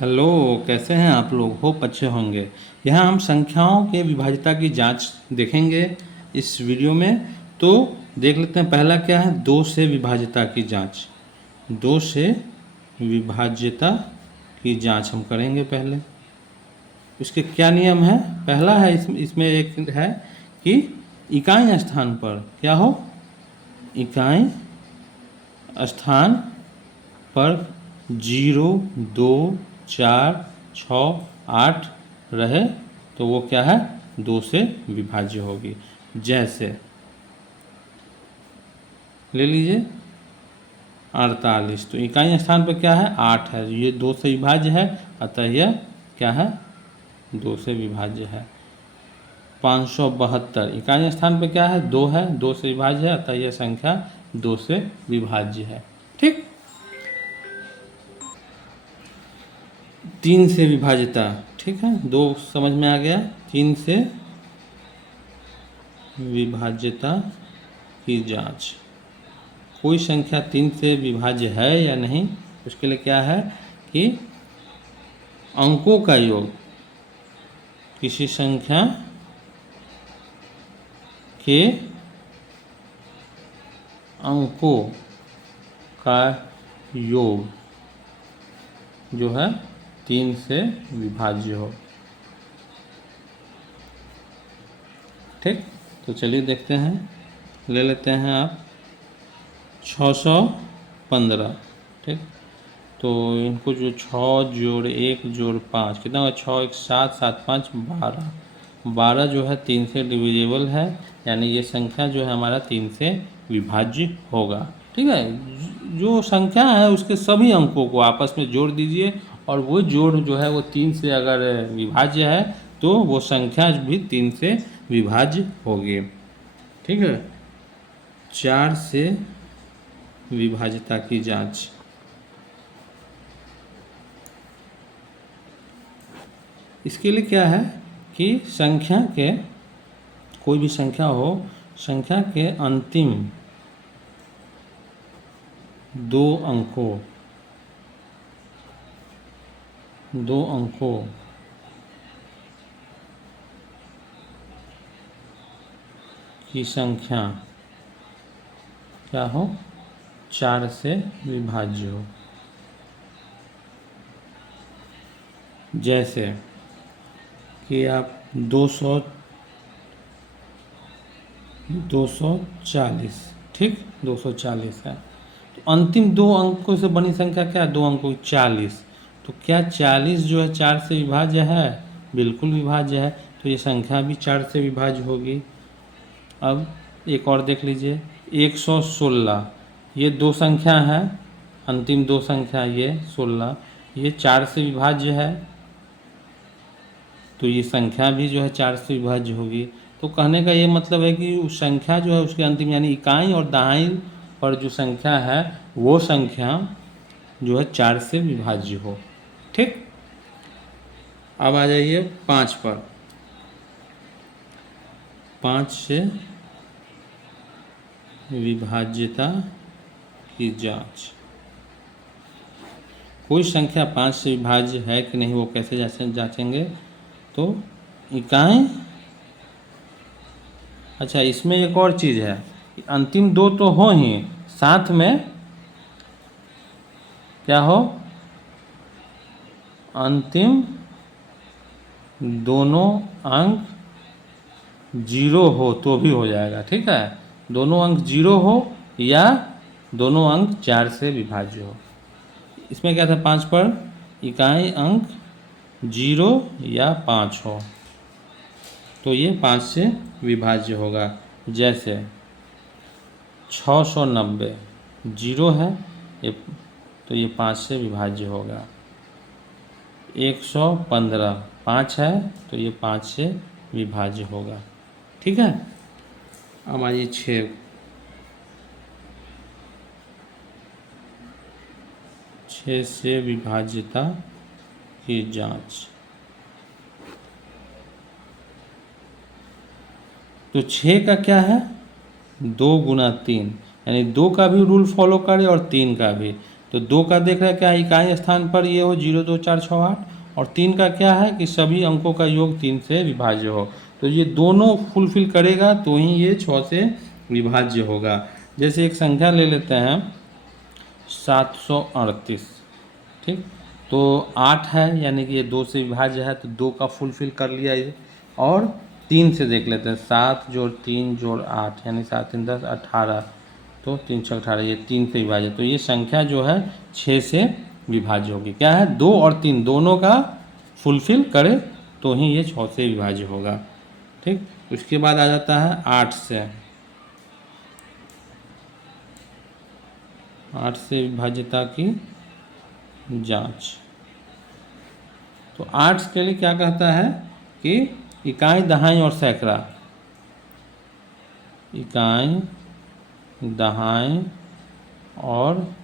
Hello, कैसे हैं आप लोग? होप अच्छे होंगे। यहाँ हम संख्याओं के विभाज्यता की जांच देखेंगे इस वीडियो में। तो देख लेते हैं, पहला क्या है? दो से विभाज्यता की जांच। दो से विभाज्यता की जांच हम करेंगे पहले। इसके क्या नियम है? पहला है इसमें एक है कि इकाई स्थान पर क्या हो? इकाई स्थान पर 0, 2, 4, 6, 8 रहे तो वो क्या है? 2 से विभाज्य होगी। जैसे ले लीजिए 48, तो इकाई स्थान पर क्या है? 8 है, ये 2 से विभाज्य है, अतः यह क्या है? 2 से विभाज्य है। 572 इकाई स्थान पर क्या है? 2 है, 2 से विभाज्य है, अतः यह संख्या 2 से विभाज्य है। ठीक। 3 से विभाज्यता, ठीक है, 2 समझ में आ गया। 3 से विभाज्यता की जांच। कोई संख्या 3 से विभाज्य है या नहीं, उसके लिए क्या है कि अंकों का योग किसी संख्या के अंकों का योग जो है 3 से विभाज्य हो। ठीक, तो चलिए देखते हैं। ले लेते हैं आप 615। ठीक, तो इनको जो 6 जोड़ 1 जोड़ 5 कितना होगा? 6 1 7 7 5 12। 12 जो है 3 से डिविजिबल है, यानी ये संख्या जो है हमारा 3 से विभाज्य होगा। ठीक है, जो संख्या है उसके सभी अंकों को आपस में जोड़ दीजिए और वो जोड़ जो है वो 3 से अगर विभाज्य है तो वो संख्या भी 3 से विभाज्य होगी। ठीक है, 4 से विभाज्यता की जांच। इसके लिए क्या है कि संख्या के, कोई भी संख्या हो, संख्या के अंतिम 2 अंकों की संख्या क्या हो? 4 से विभाज्य हो। जैसे कि आप 240, ठीक, 240 है, तो अंतिम 2 अंकों से बनी संख्या क्या है? 2 अंकों 40। तो क्या 40 जो है 4 से विभाज्य है? बिल्कुल विभाज्य है, तो ये संख्या भी 4 से विभाज्य होगी। अब एक और देख लीजिए 116, ये 2 संख्या है, अंतिम 2 संख्या ये 16, ये 4 से विभाज्य है, तो ये संख्या भी जो है 4 से विभाज्य होगी। तो कहने का ये मतलब है कि उस संख्या जो है उसके अंतिम यानी इकाई और दहाई पर जो संख्या है वो संख्या जो है 4 से विभाज्य हो। ठीक, अब आ जाइए 5 पर। 5 से विभाज्यता की जांच। कोई संख्या 5 से विभाज्य है कि नहीं वो कैसे जांचेंगे? तो इकाई, अच्छा इसमें एक और चीज़ है, अंतिम 2 तो हो ही, साथ में क्या हो? अंतिम दोनों अंक 0 हो तो भी हो जाएगा। ठीक है, दोनों अंक 0 हो या दोनों अंक 4 से विभाज्य हो। इसमें क्या था 5 पर? इकाई अंक 0 या 5 हो तो ये 5 से विभाज्य होगा। जैसे 690 0 है ये, तो ये 5 से विभाज्य होगा। 115 5 है तो ये 5 से विभाज्य होगा। ठीक है, अब आइए 6 से विभाज्यता की जांच। तो 6 का क्या है? 2 गुना 3, यानी 2 का भी रूल फॉलो करें और 3 का भी। तो 2 का देख रहे हैं क्या इकाई स्थान पर ये हो 0 2 4 6 8, और 3 का क्या है कि सभी अंकों का योग 3 से विभाज्य हो। तो ये दोनों फुलफिल करेगा तो ही ये 6 से विभाज्य होगा। जैसे एक संख्या ले लेते हैं 738, ठीक। तो 8 है यानी कि ये 2 से विभाज्य है, तो 2 का फुलफिल कर लिया ये। और 3 से देख लेते हैं, 7 जोड़ 3 जोड़ 8 यानी 7 3 10 18, तो 3 6 18, ये 3 से विभाज्य। तो ये संख्या जो है 6 से विभाज्य होगी। क्या है 2 और 3 दोनों का फुलफिल करे तो ही ये 6 से विभाज्य होगा, ठीक। उसके बाद आ जाता है 8 से। 8 से विभाज्यता की जांच। तो 8 के लिए क्या कहता है कि इकाई दहाई और सैकड़ा, इकाई दहाई और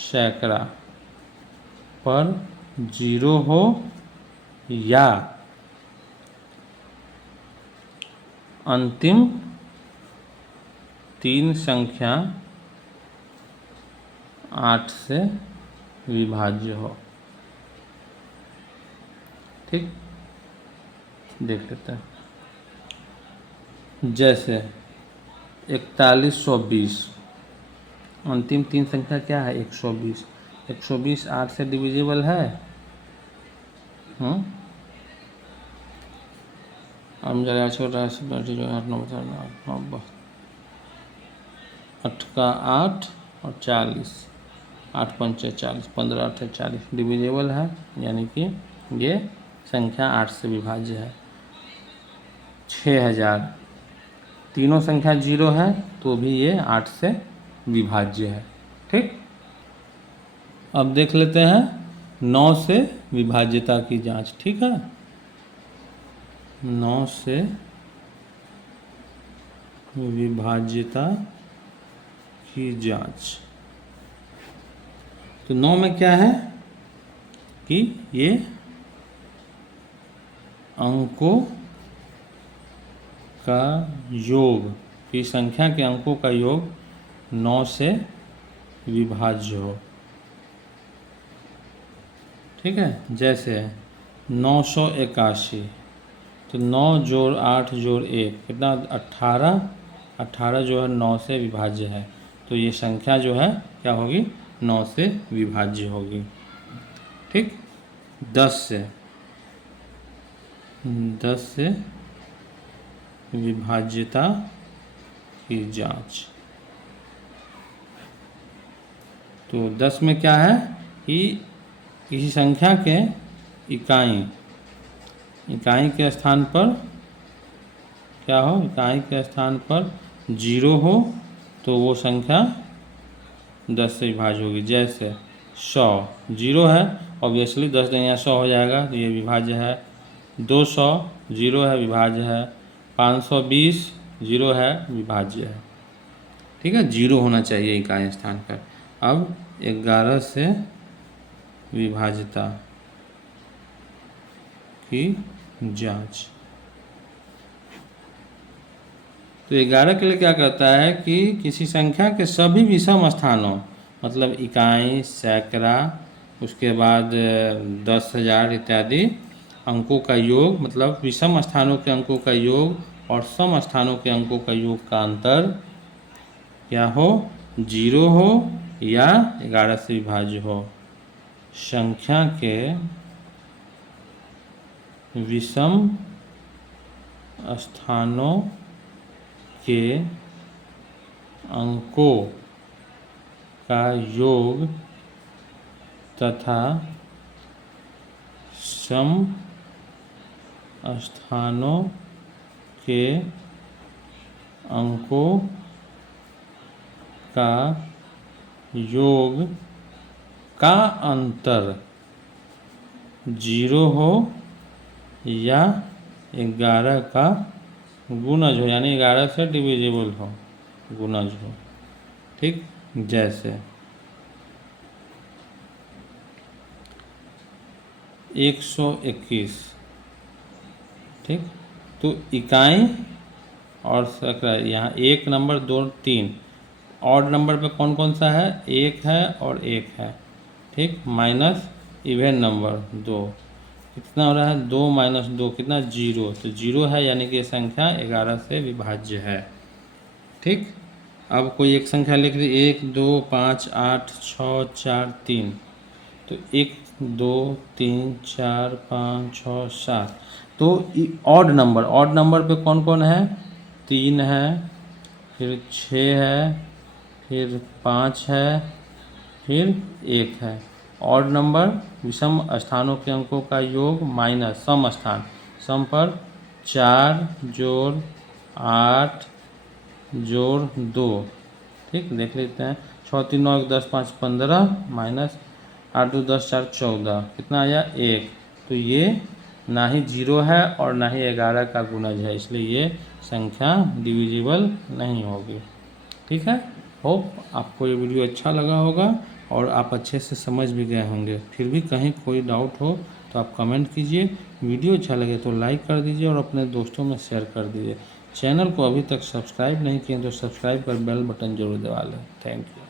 सैकड़ा पर 0 हो या अंतिम 3 संख्या 8 से विभाज्य हो, ठीक। देख लेते हैं, जैसे 4120, अंतिम 3 संख्या क्या है 120। 120 8 से डिविजिबल है। अब जरा छोटा सा बैठी जो 8 9 9 8 का 8 और 40, 8 पंचे 40, 15 8 40 डिविजिबल है, यानी कि ये संख्या 8 से विभाज्य है। 6000, तीनों संख्या 0 है तो भी ये 8 से विभाज्य है, ठीक। अब देख लेते हैं 9 से विभाज्यता की जांच, ठीक है। 9 से विभाज्यता की जांच। तो 9 में क्या है कि ये अंकों का योग, की संख्या के अंकों का योग 9 से विभाज्य हो, ठीक है। जैसे 981, तो 9 जोड़ 8 जोड़ 1 कितना 18, 18 जो है 9 से विभाज्य है, तो ये संख्या जो है क्या होगी 9 से विभाज्य होगी, ठीक। 10 से विभाज्यता की जांच। तो 10 में क्या है कि किसी संख्या के इकाई के स्थान पर क्या हो, इकाई के स्थान पर 0 हो तो वो संख्या 10 से विभाज्य होगी। जैसे 100 0 है, ऑब्वियसली 10 देंगे 100 हो जाएगा, तो ये विभाज्य है। 200 0 है, विभाज्य है। 520 0 है, विभाज्य है, ठीक है। 0 होना चाहिए इकाई स्थान पर। अब 11 से विभाज्यता की जांच। तो 11 के लिए क्या कहता है कि किसी संख्या के सभी विषम स्थानों, मतलब इकाई सैकड़ा उसके बाद 10,000 इत्यादि अंकों का योग, मतलब विषम स्थानों के अंकों का योग और सम स्थानों के अंकों का योग का अंतर क्या हो 0 हो या 11 से विभाज्य हो। संख्या के विषम स्थानों के अंकों का योग तथा सम स्थानों के अंकों का योग का अंतर 0 हो या 11 का गुणज हो, यानी 11 से डिविजिबल हो, गुणज हो, ठीक। जैसे 121, ठीक। तो इकाई और सैकड़ा यहाँ 1 नंबर 2 3 ऑड नंबर पे कौन कौन सा है, 1 है और 1 है, ठीक। माइनस इवन नंबर 2, कितना हो रहा है, 2 माइनस 2 कितना, 0, तो 0 है, यानी कि ये संख्या 11 से विभाज्य है, ठीक। अब कोई एक संख्या लिख दी, 1 2 5 8 6 4 3, तो 1 2 3 4 5 6 7, तो ऑड नंबर पे कौन कौन है, 3 है, फिर 6 है, फिर 5 है, फिर 1 है। ऑड नंबर विषम स्थानों के अंकों का योग माइनस सम स्थान, सम पर 4 जोड़ 8 जोड़ 2, ठीक। देख लेते हैं, 6 3 9 1 10 5 15 माइनस 8 2 10 4 14, कितना आया, 1। तो ये ना ही 0 है और ना ही 11 का गुणज है, इसलिए ये संख्या डिविजिबल नहीं होगी, ठीक है। होप आपको ये वीडियो अच्छा लगा होगा और आप अच्छे से समझ भी गए होंगे। फिर भी कहीं कोई डाउट हो तो आप कमेंट कीजिए। वीडियो अच्छा लगे तो लाइक कर दीजिए और अपने दोस्तों में शेयर कर दीजिए। चैनल को अभी तक सब्सक्राइब नहीं किए तो सब्सक्राइब कर बेल बटन जरूर दबा लें। Thank you.